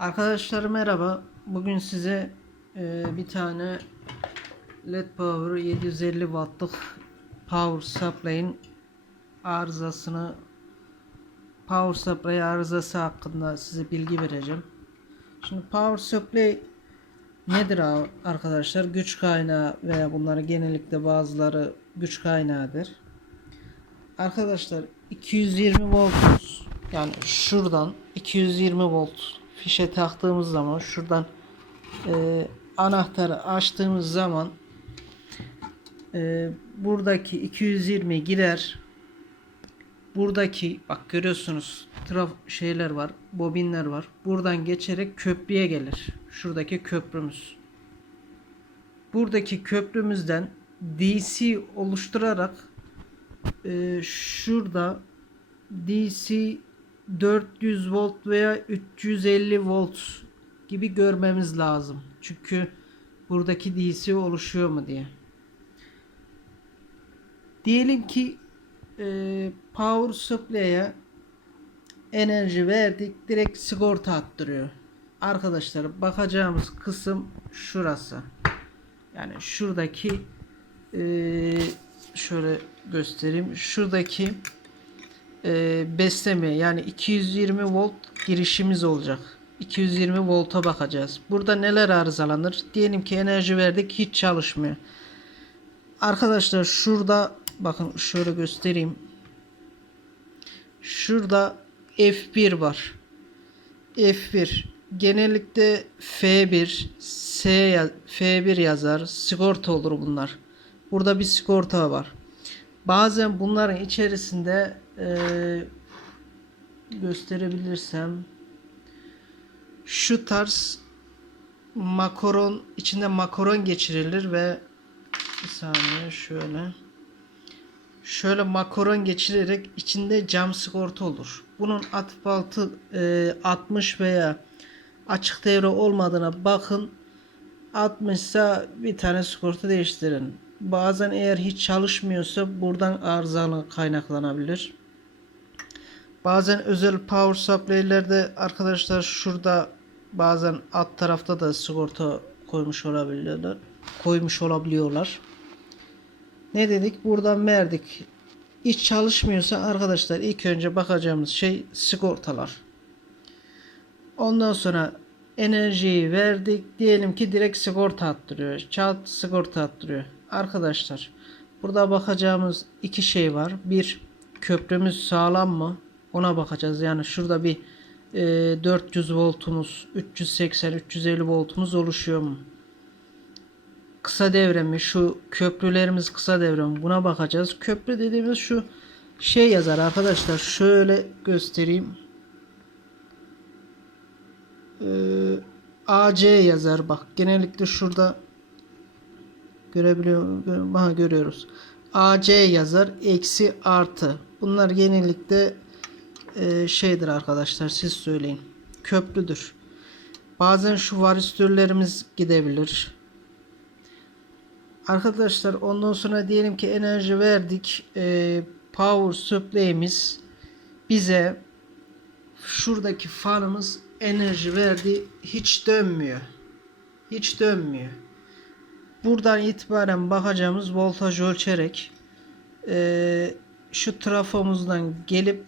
Arkadaşlar merhaba. Bugün size e, bir tane LED Power 750 wattlık Power Supply'in arızasını Power Supply arızası hakkında size bilgi vereceğim. Şimdi Power Supply nedir arkadaşlar? Güç kaynağı veya bunları genellikle bazıları güç kaynağıdır. Arkadaşlar 220 voltumuz yani şuradan 220 volt fişe taktığımız zaman şuradan e, anahtarı açtığımız zaman e, buradaki 220 girer. Buradaki bak görüyorsunuz traf şeyler var bobinler var. Buradan geçerek köprüye gelir. Şuradaki köprümüz. Buradaki köprümüzden DC oluşturarak e, şurada DC 400 volt veya 350 volt gibi görmemiz lazım. Çünkü buradaki DC oluşuyor mu diye. Diyelim ki e, power supply'e enerji verdik. Direkt sigorta attırıyor. Arkadaşlar bakacağımız kısım şurası. Yani şuradaki e, şöyle göstereyim. Şuradaki e, besleme yani 220 volt girişimiz olacak. 220 volta bakacağız. Burada neler arızalanır? Diyelim ki enerji verdik hiç çalışmıyor. Arkadaşlar şurada bakın şöyle göstereyim. Şurada F1 var. F1 genellikle F1 S ya- F1 yazar. Sigorta olur bunlar. Burada bir sigorta var. Bazen bunların içerisinde eee, gösterebilirsem şu tarz makaron içinde makaron geçirilir ve bir saniye şöyle şöyle makaron geçirerek içinde cam sigorta olur. Bunun atıp altı eee, 60 veya açık devre olmadığına bakın 60 ise bir tane sigorta değiştirin. Bazen eğer hiç çalışmıyorsa buradan arızalı kaynaklanabilir. Bazen özel power supply'lerde arkadaşlar şurada bazen alt tarafta da sigorta koymuş olabiliyorlar. Koymuş olabiliyorlar. Ne dedik? Buradan verdik. Hiç çalışmıyorsa arkadaşlar ilk önce bakacağımız şey sigortalar. Ondan sonra enerjiyi verdik. Diyelim ki direkt sigorta attırıyor. Çat sigorta attırıyor. Arkadaşlar burada bakacağımız iki şey var. Bir köprümüz sağlam mı? Ona bakacağız. Yani şurada bir e, 400 voltumuz, 380, 350 voltumuz oluşuyor mu? Kısa devre mi? Şu köprülerimiz kısa devre mi? Buna bakacağız. Köprü dediğimiz şu şey yazar arkadaşlar. Şöyle göstereyim. Ee, AC yazar bak genellikle şurada görebiliyor gö- görüyoruz. AC yazar eksi artı. Bunlar genellikle e, şeydir arkadaşlar siz söyleyin. Köprüdür. Bazen şu varistörlerimiz gidebilir. Arkadaşlar ondan sonra diyelim ki enerji verdik. E, power supply'miz bize şuradaki fanımız enerji verdi hiç dönmüyor. Hiç dönmüyor. Buradan itibaren bakacağımız voltaj ölçerek eee, şu trafomuzdan gelip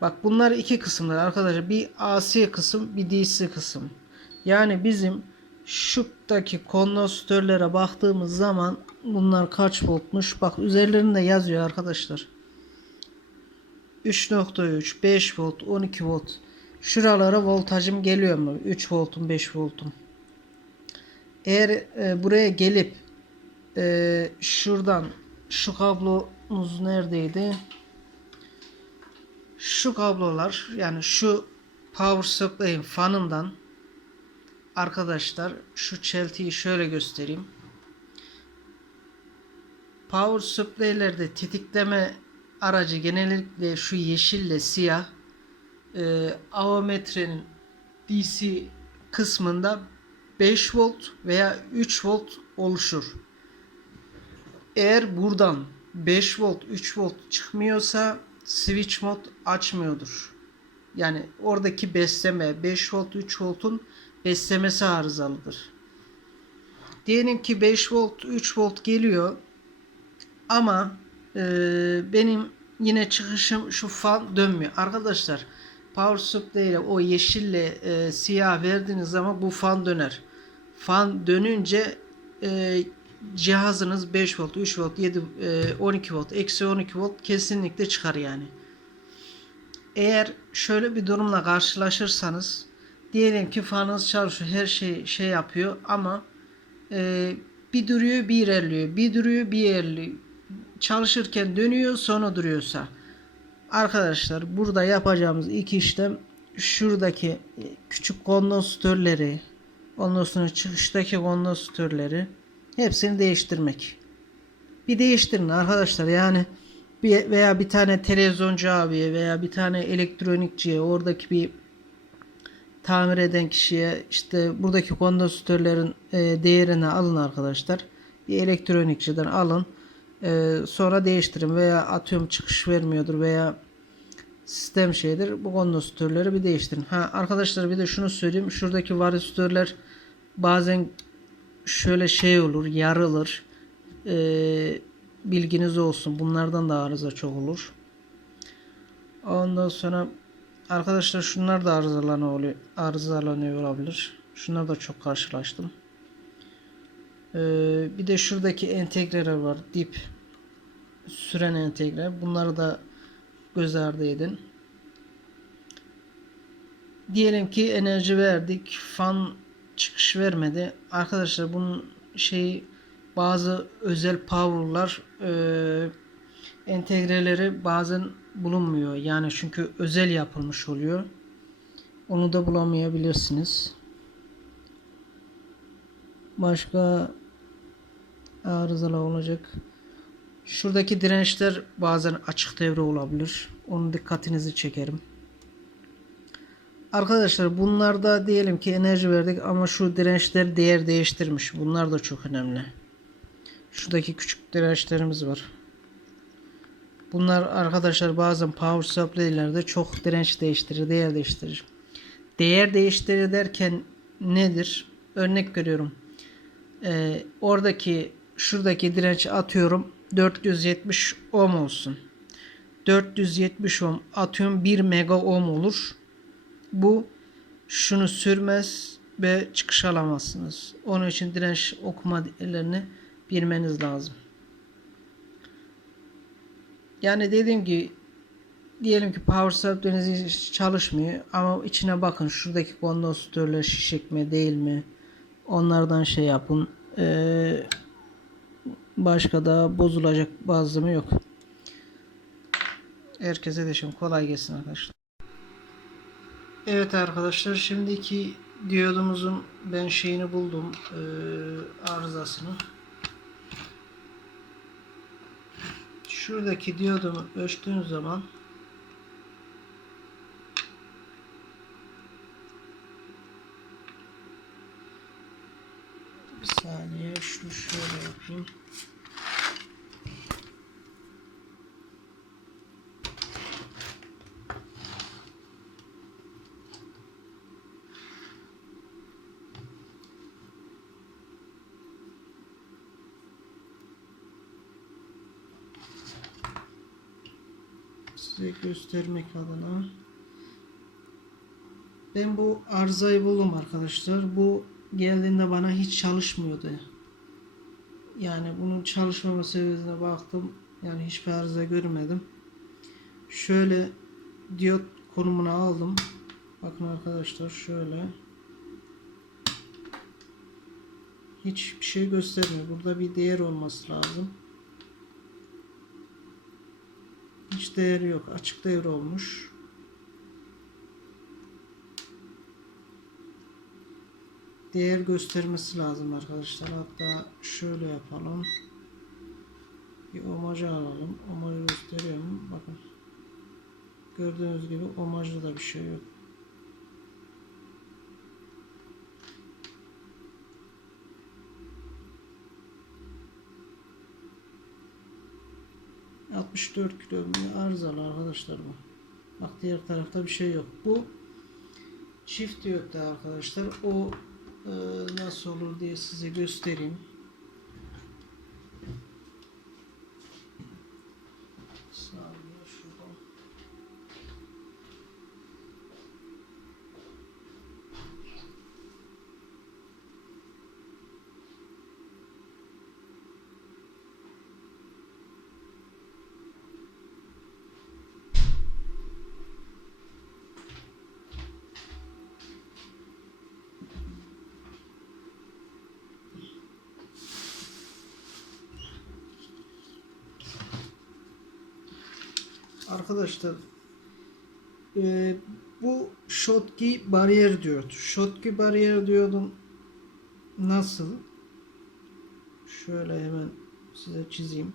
bak bunlar iki kısımlar arkadaşlar. Bir AC kısım bir DC kısım. Yani bizim şuradaki kondansatörlere baktığımız zaman bunlar kaç voltmuş? Bak üzerlerinde yazıyor arkadaşlar. 3.3, 5 volt, 12 volt. Şuralara voltajım geliyor mu? 3 voltum, 5 voltum. Eğer e, buraya gelip e, şuradan şu kablomuz neredeydi? Şu kablolar yani şu power supply'in fanından arkadaşlar şu çeltiyi şöyle göstereyim. Power supply'lerde tetikleme aracı genellikle şu yeşille siyah e, avometrenin DC kısmında 5 volt veya 3 volt oluşur. Eğer buradan 5 volt 3 volt çıkmıyorsa switch mod açmıyordur. Yani oradaki besleme 5 volt 3 voltun beslemesi arızalıdır. Diyelim ki 5 volt 3 volt geliyor ama e, benim yine çıkışım şu fan dönmüyor. Arkadaşlar power supply ile o yeşille e, siyah verdiğiniz zaman bu fan döner. Fan dönünce e, cihazınız 5 volt, 3 volt, 7, e, 12 volt, eksi 12 volt kesinlikle çıkar yani. Eğer şöyle bir durumla karşılaşırsanız diyelim ki fanınız çalışıyor, her şey şey yapıyor ama e, bir duruyor, bir ilerliyor, bir duruyor, bir ilerliyor. Çalışırken dönüyor, sonra duruyorsa. Arkadaşlar burada yapacağımız iki işlem şuradaki e, küçük kondansatörleri ondan sonra çıkıştaki kondansatörleri hepsini değiştirmek. Bir değiştirin arkadaşlar yani bir veya bir tane televizyoncu abiye veya bir tane elektronikçiye oradaki bir tamir eden kişiye işte buradaki kondansatörlerin e, değerini alın arkadaşlar. Bir elektronikçiden alın. E, sonra değiştirin veya atıyorum çıkış vermiyordur veya sistem şeydir. Bu kondansatörleri bir değiştirin. Ha arkadaşlar bir de şunu söyleyeyim. Şuradaki varisitörler bazen şöyle şey olur, yarılır. Ee, bilginiz olsun. Bunlardan da arıza çok olur. Ondan sonra arkadaşlar şunlar da arızalanıyor, arızalanıyor olabilir. Şunlar da çok karşılaştım. Ee, bir de şuradaki entegreler var. Dip süren entegre. Bunları da göz ardı edin. Diyelim ki enerji verdik. Fan çıkış vermedi. Arkadaşlar bunun şey bazı özel power'lar e, entegreleri bazen bulunmuyor. Yani çünkü özel yapılmış oluyor. Onu da bulamayabilirsiniz. Başka arızalar olacak. Şuradaki dirençler bazen açık devre olabilir. Onun dikkatinizi çekerim. Arkadaşlar bunlarda diyelim ki enerji verdik ama şu dirençler değer değiştirmiş. Bunlar da çok önemli. Şuradaki küçük dirençlerimiz var. Bunlar arkadaşlar bazen power supply'lerde çok direnç değiştirir, değer değiştirir. Değer değiştirir derken nedir? Örnek veriyorum. Ee, oradaki şuradaki direnci atıyorum 470 ohm olsun. 470 ohm atıyorum 1 mega ohm olur. Bu şunu sürmez ve çıkış alamazsınız. Onun için direnç okuma değerlerini bilmeniz lazım. Yani dediğim gibi diyelim ki power supply'niz çalışmıyor ama içine bakın şuradaki kondansatörler şişik mi değil mi onlardan şey yapın. Ee, başka da bozulacak bazı mı yok. Herkese de şimdi kolay gelsin arkadaşlar. Evet arkadaşlar şimdiki diyodumuzun ben şeyini buldum ee, arızasını. Şuradaki diyodumu ölçtüğün zaman bir saniye şunu şöyle yapayım. Size göstermek adına ben bu arızayı buldum arkadaşlar. Bu geldiğinde bana hiç çalışmıyordu. Yani bunun çalışmama sebebine baktım. Yani hiçbir arıza görmedim. Şöyle diyot konumuna aldım. Bakın arkadaşlar şöyle. Hiçbir şey göstermiyor. Burada bir değer olması lazım. Hiç değeri yok. Açık devre olmuş. Değer göstermesi lazım arkadaşlar. Hatta şöyle yapalım. Bir omajı alalım. Omajı gösteriyorum. Bakın. Gördüğünüz gibi omajda da bir şey yok. ...64 kilo bir arızalı arkadaşlar bu. Bak diğer tarafta bir şey yok. Bu çift diyotlu arkadaşlar. O e, nasıl olur diye size göstereyim. Saniye şuradan. Arkadaşlar e, bu Schottky bariyer diyot. Schottky bariyer diyodun nasıl? Şöyle hemen size çizeyim.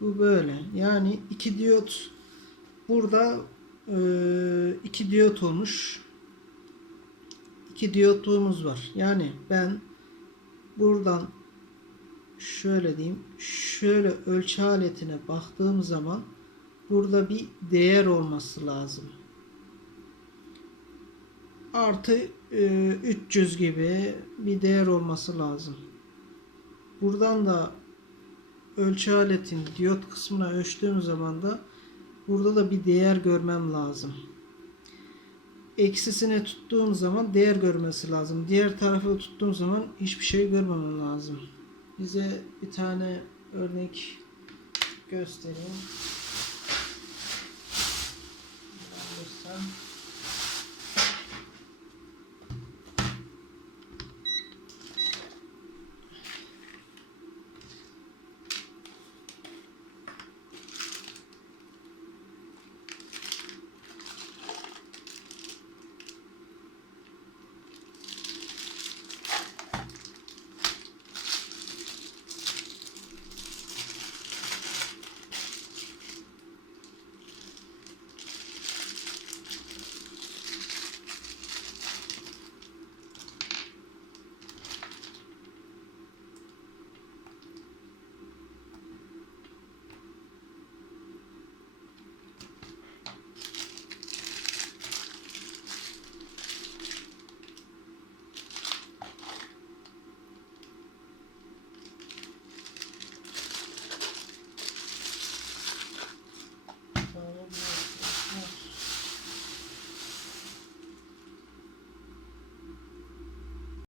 Bu böyle. Yani iki diyot burada e, iki diyot olmuş. İki diyotluğumuz var. Yani ben buradan şöyle diyeyim. Şöyle ölçü aletine baktığım zaman burada bir değer olması lazım. Artı e, 300 gibi bir değer olması lazım. Buradan da ölçü aletin diyot kısmına ölçtüğüm zaman da burada da bir değer görmem lazım. Eksisine tuttuğum zaman değer görmesi lazım. Diğer tarafı tuttuğum zaman hiçbir şey görmemem lazım. Bize bir tane örnek göstereyim. Alırsan.